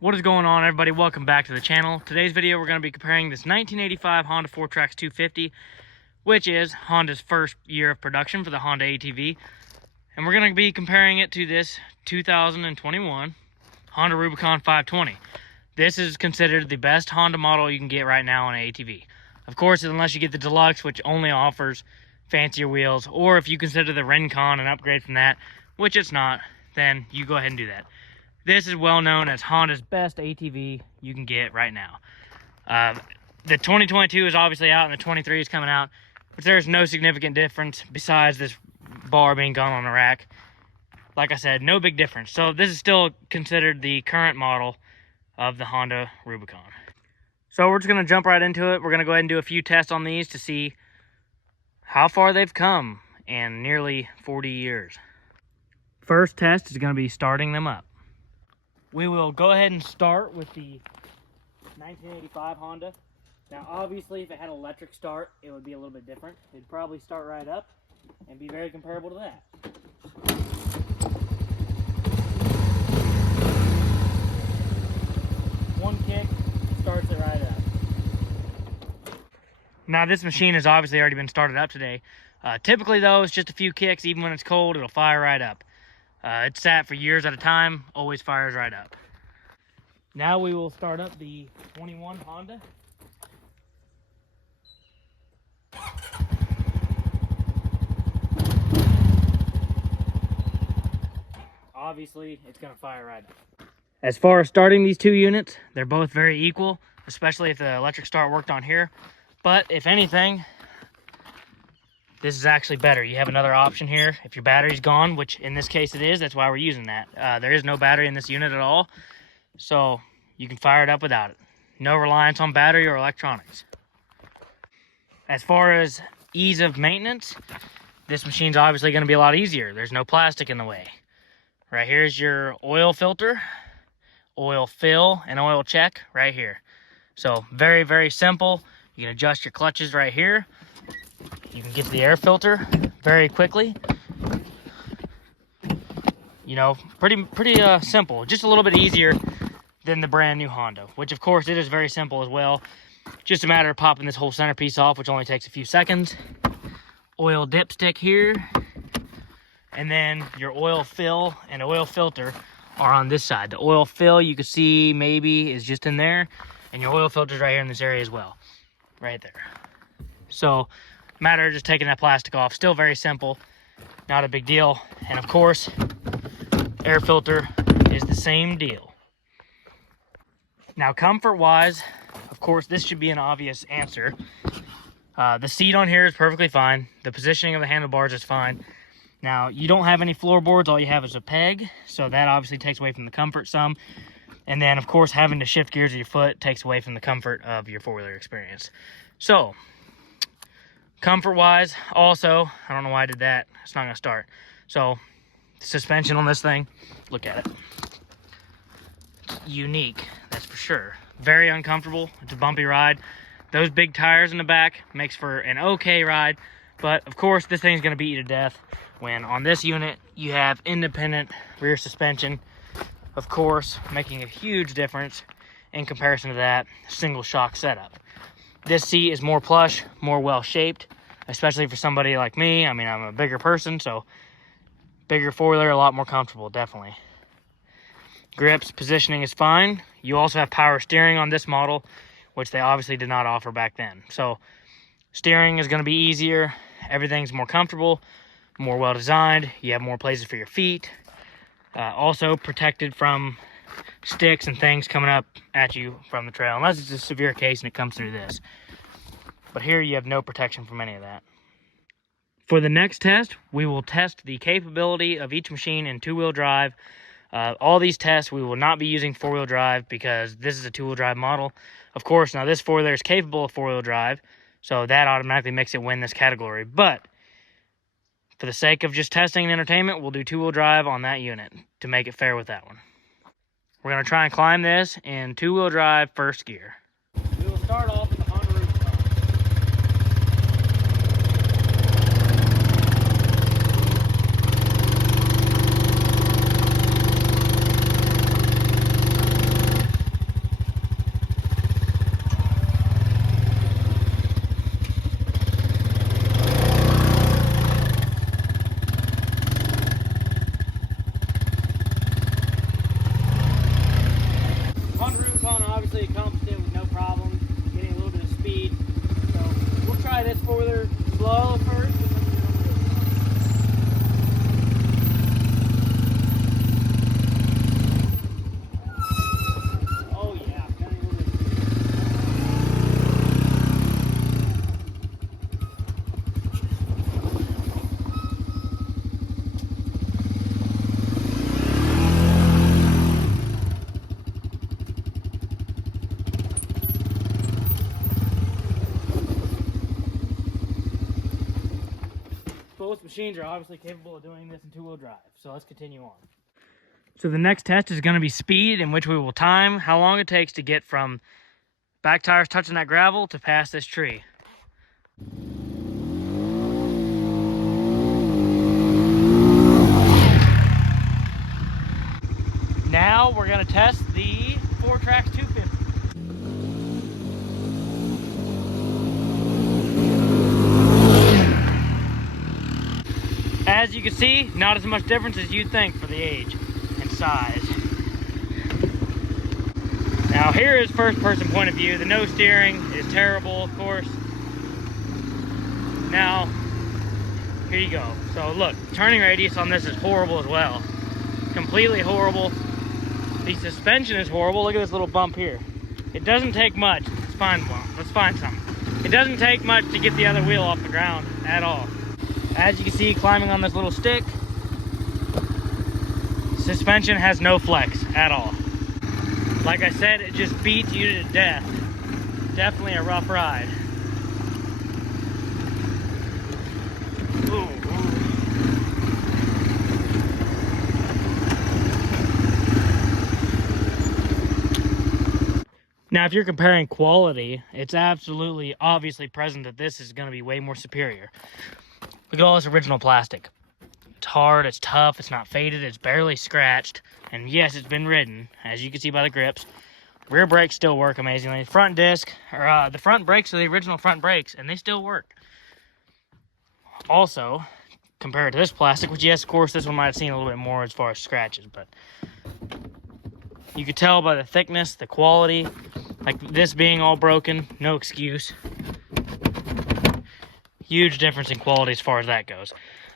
What is going on, everybody? Welcome back to the channel. Today's video we're going to be comparing this 1985 Honda 4Trax 250, which is Honda's first year of production for the Honda ATV, and we're going to be comparing it to this 2021 Honda Rubicon 520. This is considered the best Honda model you can get right now on an ATV. Of course, unless you get the Deluxe, which only offers fancier wheels, or if you consider the Rincon an upgrade from that, which it's not, then you go ahead and do that. This is well known as Honda's best ATV you can get right now. The 2022 is obviously out and the 23 is coming out, but there's no significant difference besides this bar being gone on the rack. Like I said, no big difference. So this is still considered the current model of the Honda Rubicon. So we're just going to jump right into it. We're going to go ahead and do a few tests on these to see how far they've come in nearly 40 years. First test is going to be starting them up. We will go ahead and start with the 1985 Honda. Now, obviously, if it had an electric start, it would be a little bit different. It'd probably start right up and be very comparable to that. One kick starts it right up. Now, this machine has obviously already been started up today. Typically, though, it's just a few kicks. Even when it's cold, it'll fire right up. It's sat for years at a time, always fires right up. Now we will start up the 21 Honda. Obviously, it's going to fire right up. As far as starting these two units, they're both very equal, especially if the electric start worked on here. But if anything, this is actually better. You have another option here. If your battery's gone, which in this case it is, that's why we're using that. There is no battery in this unit at all, so you can fire it up without it. No reliance on battery or electronics. As far as ease of maintenance, this machine's obviously going to be a lot easier. There's no plastic in the way. Right here's your oil filter, oil fill, and oil check right here. So very, very simple. You can adjust your clutches right here. You can get to the air filter very quickly. You know, pretty simple. Just a little bit easier than the brand new Honda, which of course it is very simple as well. Just a matter of popping this whole centerpiece off, which only takes a few seconds. Oil dipstick here. And then your oil fill and oil filter are on this side. The oil fill, you can see maybe is just in there. And your oil filter's right here in this area as well. Right there. So, matter of just taking that plastic off. Still very simple, not a big deal. And of course, air filter is the same deal. Now, comfort wise, of course, this should be an obvious answer. The seat on here is perfectly fine. The positioning of the handlebars is fine. Now, you don't have any floorboards. All you have is a peg, so that obviously takes away from the comfort some. And then, of course, having to shift gears with your foot takes away from the comfort of your four-wheeler experience. So, comfort-wise, also, I don't know why I did that. It's not going to start. So, suspension on this thing, look at it. It's unique, that's for sure. Very uncomfortable. It's a bumpy ride. Those big tires in the back makes for an okay ride. But, of course, this thing's going to beat you to death when on this unit you have independent rear suspension. Of course, making a huge difference in comparison to that single shock setup. This seat is more plush, more well-shaped, especially for somebody like me. I mean, I'm a bigger person, so bigger four-wheeler, a lot more comfortable, definitely. Grips, positioning is fine. You also have power steering on this model, which they obviously did not offer back then. So steering is going to be easier. Everything's more comfortable, more well-designed. You have more places for your feet. Also protected from sticks and things coming up at you from the trail, unless it's a severe case and it comes through this. But here you have no protection from any of that. For the next test, we will test the capability of each machine in two-wheel drive. All these tests, we will not be using four-wheel drive because this is a two-wheel drive model. Of course, now this four-wheeler is capable of four-wheel drive, so that automatically makes it win this category. But for the sake of just testing and entertainment, we'll do two-wheel drive on that unit to make it fair with that one. We're going to try and climb this in two-wheel drive first gear. We will start off with the Honda Rubicon. actually accomplished it with no problem, getting a little bit of speed. So we'll try this further slow first. Both machines are obviously capable of doing this in two-wheel drive, so let's continue on. So the next test is going to be speed, in which we will time how long it takes to get from back tires touching that gravel to past this tree. Now we're going to test the 4Trax 250. As you can see, not as much difference as you'd think for the age and size. Now here is first person point of view. The no steering is terrible, of course. Now, here you go. So look, turning radius on this is horrible as well. Completely horrible. The suspension is horrible. Look at this little bump here. It doesn't take much. Let's find one. Let's find something. It doesn't take much to get the other wheel off the ground at all. As you can see, climbing on this little stick, suspension has no flex at all. Like I said, it just beats you to death. Definitely a rough ride. Ooh. Now, if you're comparing quality, it's absolutely obviously present that this is going to be way more superior. Look at all this original plastic. It's hard, it's tough, it's not faded, it's barely scratched. And yes, it's been ridden, as you can see by the grips. Rear brakes still work amazingly. Front disc, or the front brakes are the original front brakes, and they still work. Also, compared to this plastic, which yes, of course, this one might have seen a little bit more as far as scratches, but you could tell by the thickness, the quality, like this being all broken, no excuse. Huge difference in quality as far as that goes.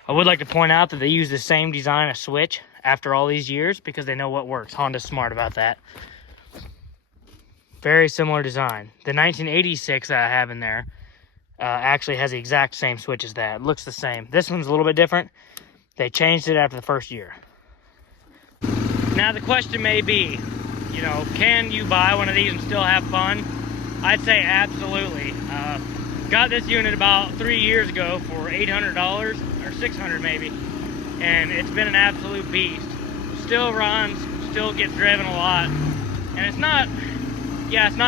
I would like to point out that they use the same design of switch after all these years because they know what works. Honda's smart about that. Very similar design. The 1986 that I have in there actually has the exact same switch as that. It looks the same. This one's a little bit different. They changed it after the first year. Now the question may be, you know, can you buy one of these and still have fun? I'd say absolutely. Got this unit about 3 years ago for $800 or $600 maybe, and it's been an absolute beast. Still runs, still gets driven a lot, and it's not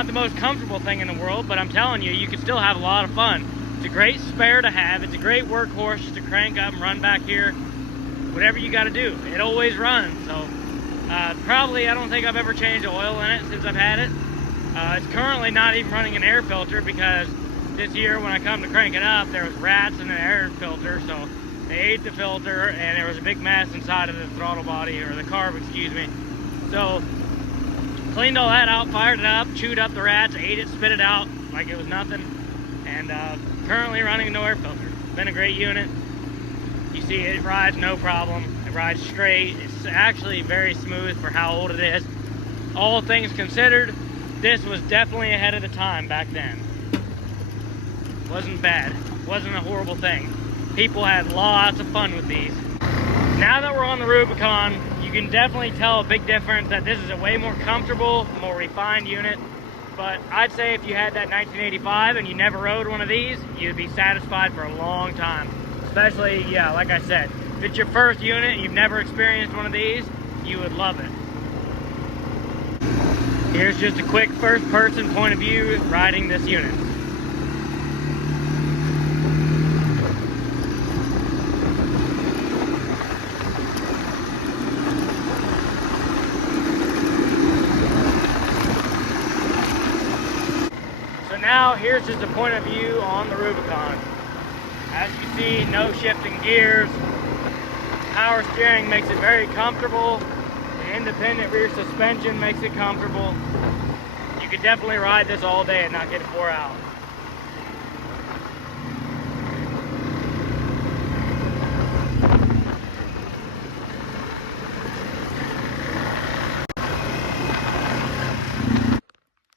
the most comfortable thing in the world, but I'm telling you, you can still have a lot of fun. It's a great spare to have. It's a great workhorse just to crank up and run back here. Whatever you got to do, it always runs. So probably, I don't think I've ever changed the oil in it since I've had it. It's currently not even running an air filter because this year when I come to crank it up, there was rats in the air filter, so they ate the filter and there was a big mess inside of the throttle body, or the carb, excuse me. So cleaned all that out, fired it up, chewed up the rats, ate it, spit it out like it was nothing, and currently running no air filter. Been a great unit. You see it rides no problem. It rides straight. It's actually very smooth for how old it is. All things considered, this was definitely ahead of the time back then. Wasn't bad. Wasn't a horrible thing. People had lots of fun with these. Now that we're on the Rubicon, you can definitely tell a big difference that this is a way more comfortable, more refined unit. But I'd say if you had that 1985 and you never rode one of these, you'd be satisfied for a long time. Especially, yeah, like I said, if it's your first unit and you've never experienced one of these, you would love it. Here's just a quick first-person point of view riding this unit. So now here's just a point of view on the Rubicon. As you can see, no shifting gears. Power steering makes it very comfortable. The independent rear suspension makes it comfortable. You could definitely ride this all day and not get it wore out.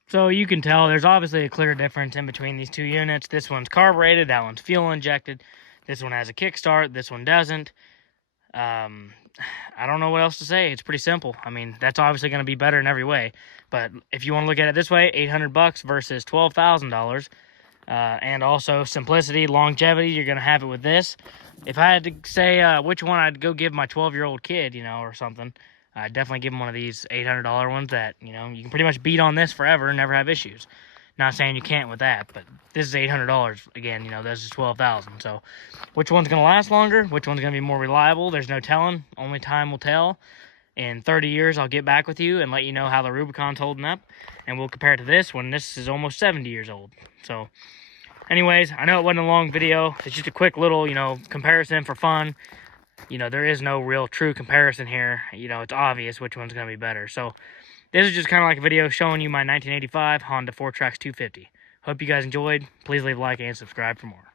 So you can tell there's obviously a clear difference in between these two units. This one's carbureted, that one's fuel injected. This one has a kickstart, this one doesn't. I don't know what else to say. It's pretty simple. I mean, that's obviously going to be better in every way. But if you want to look at it this way, $800 versus $12,000. And also simplicity, longevity, you're going to have it with this. If I had to say which one I'd go give my 12-year-old kid, you know, or something, I'd definitely give him one of these $800 ones that, you know, you can pretty much beat on this forever and never have issues. Not saying you can't with that, but this is $800. Again, you know, this is $12,000. So which one's going to last longer? Which one's going to be more reliable? There's no telling. Only time will tell. In 30 years, I'll get back with you and let you know how the Rubicon's holding up. And we'll compare it to this when this is almost 70 years old. So anyways, I know it wasn't a long video. It's just a quick little, you know, comparison for fun. You know, there is no real true comparison here. You know, it's obvious which one's going to be better. So this is just kind of like a video showing you my 1985 Honda 4Trax 250. Hope you guys enjoyed. Please leave a like and subscribe for more.